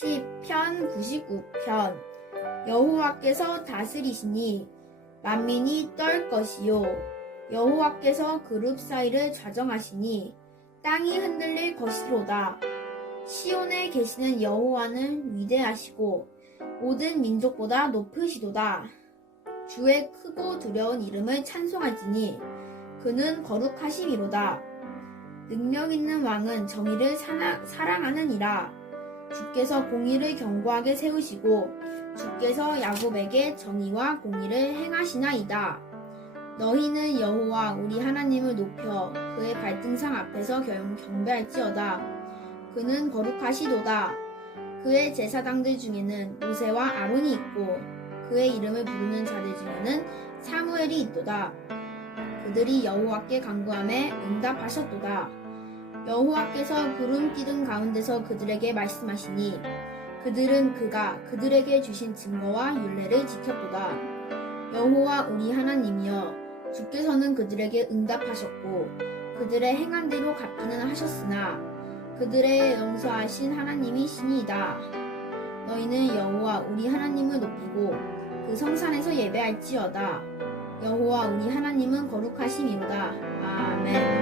시편 99편. 여호와께서 다스리시니 만민이 떨 것이요. 여호와께서 그룹 사이를 좌정하시니 땅이 흔들릴 것이로다. 시온에 계시는 여호와는 위대하시고 모든 민족보다 높으시도다. 주의 크고 두려운 이름을 찬송할지니 그는 거룩하심이로다. 능력 있는 왕은 정의를 사랑하느니라 주께서 공의를 견고하게 세우시고 주께서 야곱에게 정의와 공의를 행하시나이다. 너희는 여호와 우리 하나님을 높여 그의 발등상 앞에서 경- 경배할지어다. 그는 거룩하시도다. 그의 제사장들 중에는 모세와 아론이 있고 그의 이름을 부르는 자들 중에는 사무엘이 있도다. 그들이 여호와께 간구함에 응답하셨도다. 여호와께서 구름 기둥 가운데서 그들에게 말씀하시니 그들은 그가 그들에게 주신 증거와 율례를 지켰도다. 여호와 우리 하나님이여 주께서는 그들에게 응답하셨고 그들의 행한 대로 갚기는 하셨으나 그들의 용서하신 하나님이 신이다. 너희는 여호와 우리 하나님을 높이고 그 성산에서 예배할지어다. 여호와 우리 하나님은 거룩하심이로다. 아멘.